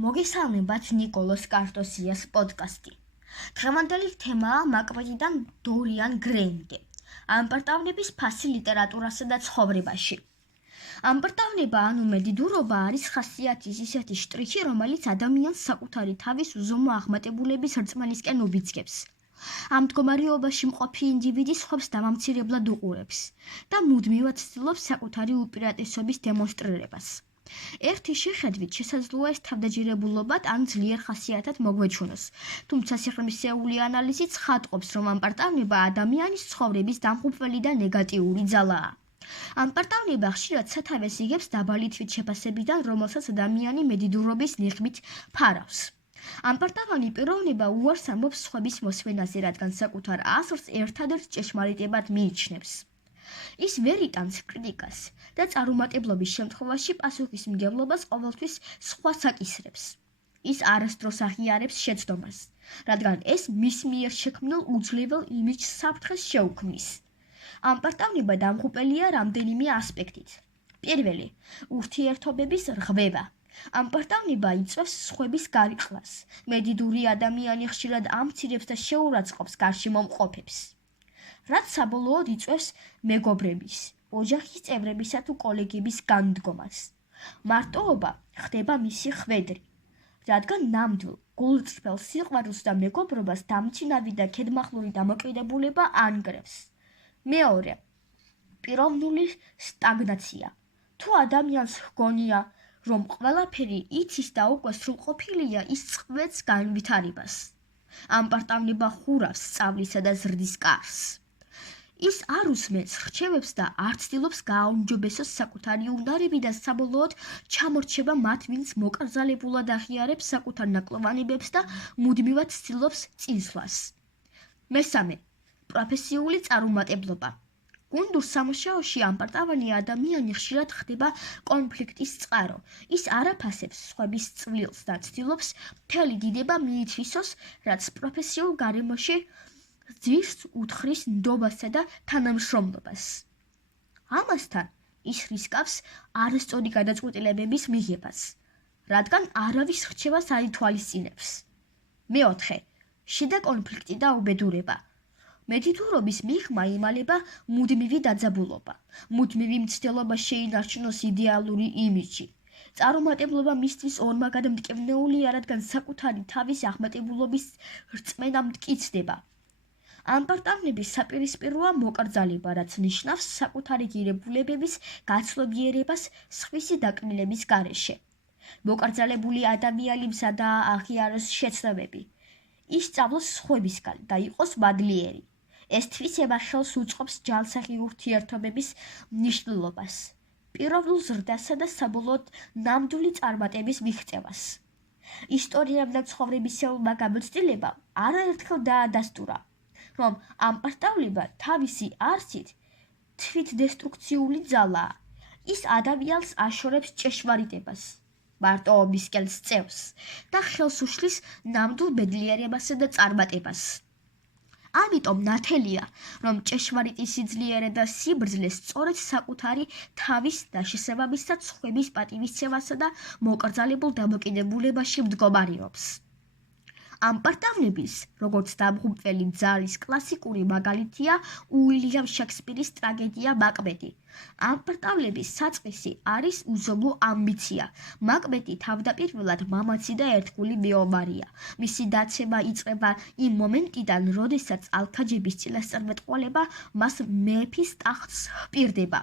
მოგესალმებათ ნიკოლოს კარტოსიას პოდკასტი. დღევანდელი თემაა მაკბეტიდან დორიან გრეიმდე. ამპარტავნების ფასი ლიტერატურასა და ცხოვრებაში. ამპარტავნება ანუ მედიდურობა არის ხასიათის ისეთი შტრიქი, რომელიც ადამიანს საკუთარი თავის უზომო აღმატებულების რწმენისკენ უბიძგებს. ამ მდგომარეობაში მყოფი ინდივიდი სხვებს დამამცირებლად უყურებს და მუდმივად ცდილობს საკუთარი უპირატესობის დემონსტრირებას. ერთი შეხედვით შესაძლოა ეს თავდაჯერებულობად ან ძლიერ ხასიათად მოგვეჩვენოს, თუმცა სიღრმისეული ანალიზი ცხადყოფს, რომ ამპარტავნება ადამიანის ცხოვრების დამღუპველი და ნეგატიური ძალაა. ამპარტავნება ხშირად სათავეს იღებს დაბალი თვითშეფასებიდან, რომელსაც ადამიანი მედიდურობის ნიღბით ფარავს. ამპარტავანი პიროვნება უარს ამბობს სხვების მოსვენაზე, რადგან საკუთარ აზრს ერთადერთ ჭეშმარიტებად მიიჩნევს. ის ვერ იტანს კრიტიკას და წარუმატებლობის შემთხვევაში პასუხისმგებლობას ყოველთვის სხვას აკისრებს. ის არასდროს აღიარებს შეცდომას, რადგან ეს მის მიერ შექმნილ უძლეველ იმიჯს საფრთხეს შეუქმნის. ამპარტავნება დამღუპელია რამდენიმე ასპექტით. პირველი, ურთიერთობების რღვევა. ამპარტავნება იწვევს სხვების გარიყვას. მედიდური ადამიანი ხშირად ამცირებს და შეურაცხყოფს გარშემო მყოფებს, რაც საბოლოოდ იწვევს მეგობრების, ოჯახის წევრებისა თუ კოლეგების განდგომას. მარტოობა ხდება მისი ხვედრი, რადგან ნამდვილ, გულწრფელ სიყვარულს და მეგობრობას დამცინავი და ქედმახლური დამოკიდებულება ანგრევს. მეორე, პიროვნული სტაგნაცია. თუ ადამიანს ჰგონია, რომ ყველაფერი იცის და უკვე სრულყოფილია, ის წყვეტს განვითარებას. ამპარტავნება ხურავს სწავლისა და ზრდის კარს. ის არ უსმენს რჩევებს და არ ცდილობს გააუმჯობესოს საკუთარი უნარები და საბოლოოდ ჩამორჩება მათ, ვინც მოკრძალებულად აღიარებს საკუთარ ნაკლოვანებებს და მუდმივად ცდილობს წინსვლას. მესამე, პროფესიული წარუმატებლობა. გუნდურ სამუშაოში ამპარტავანი ადამიანი ხშირად ხდება კონფლიქტის წყარო. ის არაფასებს სხვების წვლილს და ცდილობს მთელი დიდება მიითვისოს, რაც პროფესიულ გარემოში ძირს უთხრის ნდობასა და თანამშრომლობას. ამასთან ის რისკავს არასწორი გადაწყვეტილებების მიღებას, რადგან არავის რჩევას არ ითვალისწინებს. მეოთხე, შიდა კონფლიქტი და უბედურება. მედიდურობის მიღმა იმალება მუდმივი დაძაბულობა, მუდმივი მცდელობა შეინარჩუნოს იდეალური იმიჯი. წარუმატებლობა მისთვის ორმაგად მტკივნეულია, რადგან საკუთარი თავის აღმატებულობის რწმენა მტკიცდება. ამპარტავნების საპირისპიროა მოკრძალება, რაც ნიშნავს საკუთარი ღირებულებების გაცნობიერებას სხვისი დაკნინების გარეშე. მოკრძალებული ადამიანი მზადაა აღიაროს შეცდომები. ის სწავლოს სხვებისგან და იყოს მადლიერი. ეს თვისება ხელს უწყობს ჯალსაღი ურთიერთობების მნიშვნელობას, პიროვნულ ზრდასა და საბოლოოდ ნამდვილი წარმატების მიღწევას. ისტორიამ და ცხოვრებისეულმა გამოცდილებამ არაერთხელ დაადასტურა, რომ ამპარტავნება თავისი არსით თვითდესტრუქციული ძალაა. ის ადამიანს აშორებს ჭეშმარიტებას, მარტოობისკენ სწევს და ხელს უშლის ნამდვილ ბედნიერებასა და წარმატებას. ამიტომ ნათელია, რომ ჭეშმარიტი სიძლიერე და სიბრძლე სწორედ საკუთარი თავის და შესაბამისად სხვების პატივისცემასა და მოკრძალებულ დამოკიდებულებაში მდგომარეობს. ამპარტავნების, როგორც დამღუპველი ძალის კლასიკური მაგალითია უილიამ შექსპირის ტრაგედია მაკბეტი. ამპარტავლების საწყისი არის უზომო ამბიცია. მაკბეტი თავდაპირველად მამაცი და ერთგული მეომარია. მისი დაცემა იწყება იმ მომენტიდან, როდესაც ალქაჯების წინასწარმეტყველება მას მეფის ტახტს ჰპირდება.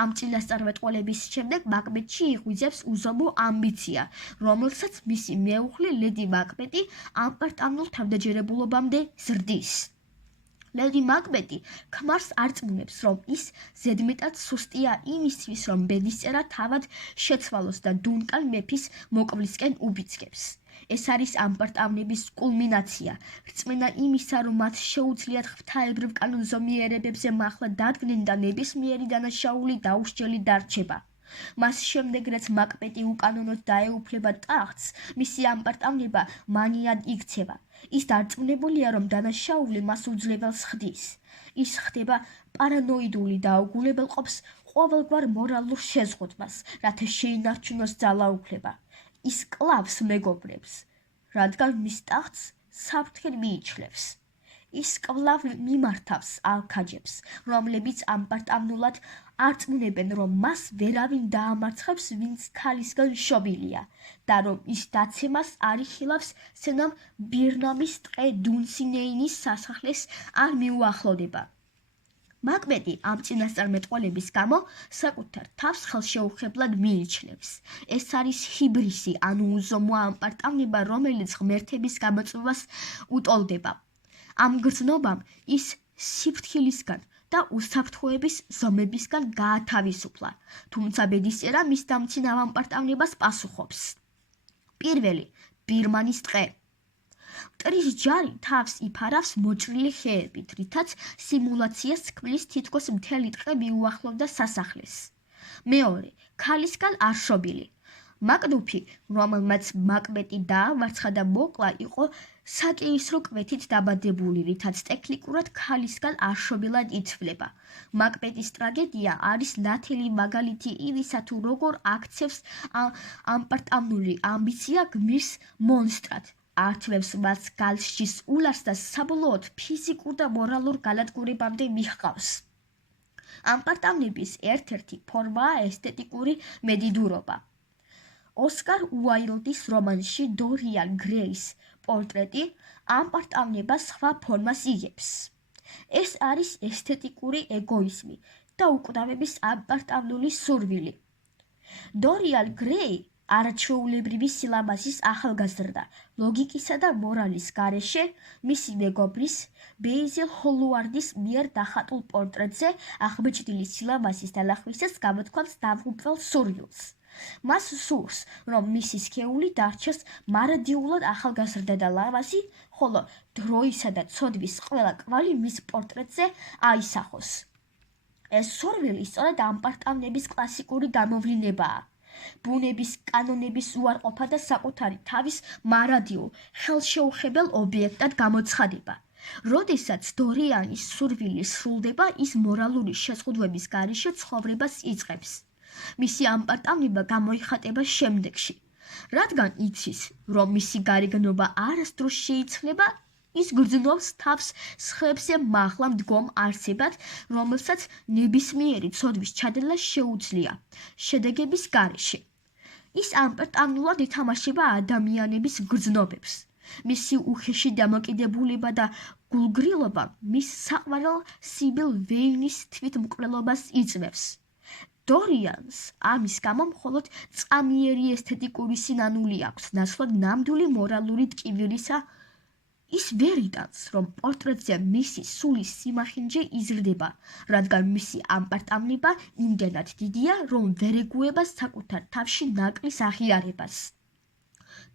ამ წინასწარმეტყველების შემდეგ მაკბეტში იღვიძებს უზომო ამბიცია, რომელსაც მისი მეუღლე ლედი მაკბეტი ამპარტავნულ თავდაჯერებულობამდე ზრდის. ლედი მაკბეტი ქმარს არწმუნებს, რომ ის ზედმეტად სუსტია იმისთვის, რომ ბედისწერა თავად შეცვალოს და დუნკან მეფის მოკლისკენ უბიძგებს. ეს არის ამპარტავნების კულმინაცია, რწმენა იმისა, რომ მათ შეუძლიათ ღვთაებრივ კანონზომიერებებზე მართლა დადგნენ და ნებისმიერი დანაშაული დაუსჯელი დარჩება. მას შემდეგ, რაც მაკბეტი უკანონოდ დაეუფლება ტახტს, მისი ამპარტავნება მანიად იქცევა. ის დარწმუნებულია, რომ დანაშაული მას უძლებელს ხდის. ის ხდება პარანოიდული და აუგულებელყოფს ყოველგვარ მორალურ შეზღუდვას, რათა შეინარჩუნოს ძალაუფლება. ის კლავს მეგობრებს, რადგან მის ტახტს საფრთხე მიიჩნევს. ის კვლავ მიმართავს ალქაჯებს, რომლებიც ამპარტავნულად არწმუნებენ, რომ მას ვერავინ დაამარცხებს, ვინც ქალისგან შობილია და რომ ის დაცემას არ იხილავს, სანამ ბირნამის ტყე დუნსინეინის სასახლეს არ მიუახლოვდება. მაკბეტი ამ წინასწარმეტყველების გამო საკუთარ თავს ხელშეუხებლად მიიჩნევს. ეს არის ჰიბრისი, ანუ უზომო ამპარტავნება, რომელიც ღმერთების გამოწვევას უტოლდება. ამ გრძნობამ ის სიფრთხილისგან და უსაფრთხოების ზომებისგან გაათავისუფლა, თუმცა ბედისწერა მის დამცინავ ამპარტავნებას პასუხობს. პირველი, ბირმანის ტყე. მტრის ჯარი თავს იფარავს მოჭრილი ხეებით, რითაც სიმულაციას ქმნის თითქოს მთელი ტყე მიუახლოვდა სასახლეს. მეორე, ქალისგან არშობილი. მაკდუფი, რომელმაც მაკბეტი დაამარცხა და მოკლა, იყო საკეისრო კვეთით დაბადებული, რითაც ტექნიკურად ქალისგან არშობილად ითვლება. მაკბეტის ტრაგედია არის ნათელი მაგალითი იმისა, თუ როგორ აქცევს ამპარტავნული ამბიცია გმირს მონსტრად, ართმევს მას გალშის ულარს და საბოლოოდ ფიზიკურ და მორალურ განადგურებამდე მიჰყავს. ამპარტავნების ერთ-ერთი ფორმაა ესთეტიკური მედიდურობა. ოსკარ უაილდის რომანში დორიან გრეის პორტრეტი ამპარტავნებას სხვა ფორმას იღებს. ეს არის ესთეტიკური ეგოიზმი და უკრავების ამპარტავნული სურვილი. დორიან გრეი არაჩვეულებრივი სილამაზის ახალგაზრდა, ლოგიკისა და მორალის გარეშე მისი მეგობრის ბეიზილ ჰოლუარდის მიერ დახატულ პორტრეტზე აღბეჭდილი სილამაზის დალახვისას გამოთქვამს დამღუპველ სურვილს. მას სურს, რომ მისი სხეული დარჩეს მარადიულად ახალგაზრდა და ლამაზი, ხოლო დროისა და ცოდვის ყველა კვალი მის პორტრეტზე აისახოს. ეს სურვილი სწორედ ამპარტავნების კლასიკური გამოვლინებაა. ბუნების კანონების უარყოფა და საკუთარი თავის მარადიულ, ხელშეუხებელ ობიექტად გამოცხადება. როდესაც დორიანის სურვილი სრულდება, ის მორალური შეზღუდვების გარეშე ცხოვრებას იწყებს. მისი ამპარტავნება გამოიხატება შემდეგში. რადგან იცის, რომ მისი გარეგნობა არასდროს შეიცვლება, ის გრძნობს თავს სხვებზე მაღლა მდგომ არსებად, რომელსაც ნებისმიერი ცოდვის ჩადენა შეუძლია შედეგების გარეშე. ის ამპარტავნულად ითამაშება ადამიანების გრძნობებს. მისი უხეში დამოკიდებულება და გულგრილობა მის საყვარელ სიბილ ვეინის თვითმკვლელობას იწვევს. დორიანს ამის გამო მხოლოდ წამიერი ესთეტიკური სინანული აქვს, ნაცვლად ნამდვილი მორალური ტკივილისა. ის ვერ იტანს, რომ პორტრეტზე მისი სულის სიმახინჯე იზრდება, რადგან მისი ამპარტავნება იმდენად დიდია, რომ ვერ ეგუება საკუთარ თავში ნაკლის აღიარებას.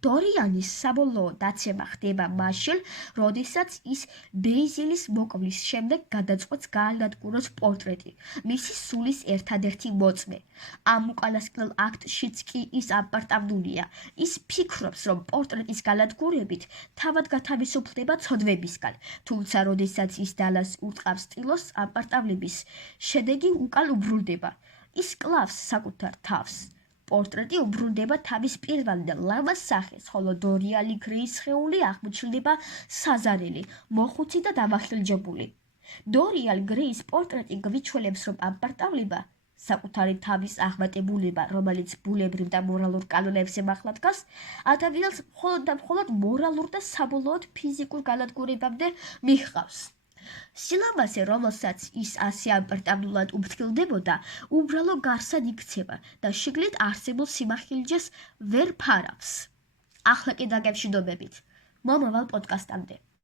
დორიანის საბოლოო დაცემა ხდება მაშინ, როდესაც ის ბეიზილის მოკვლის შემდეგ გადაწყვეტს გაანადგუროს პორტრეტი, მისი სულის ერთადერთი მოწმე. ამ უკანასკნელ აქტშიც კი ის ამპარტავნულია. ის ფიქრობს, რომ პორტრეტის განადგურებით თავად გათავისუფლდება ცოდვებისგან, თუმცა როდესაც ის დალას ურტყავს ტილოს, ამპარტავნების შედეგი უკან უბრუნდება. ის კლავს საკუთარ თავს. პორტრეტი უბრუნდება თავის პირველ და ლამაზ სახეს, ხოლო დორიანი გრეის სხეული აღმოჩნდება საზარელი, მოხუცი და დამახინჯებული. დორიან გრეის პორტრეტი გვიჩვენებს, რომ ამპარტავნება, საკუთარი თავის აღმატებულება, რომელიც ბუნებრივ და მორალურ კანონებს ემახლა დგას, ადამიანს მხოლოდ და მხოლოდ მორალურ და საბოლოოდ ფიზიკურ განადგურებამდე მიჰყავს. სილამაზე, რომელსაც ის ასე ამპარტავნულად უფრთხილდებოდა, უბრალო გარსად იქცება და შიგნით არსებულ სიმახინჯეს ვერ ფარავს. ახლა კი დაგემშვიდობებით. მომავალ პოდკასტამდე.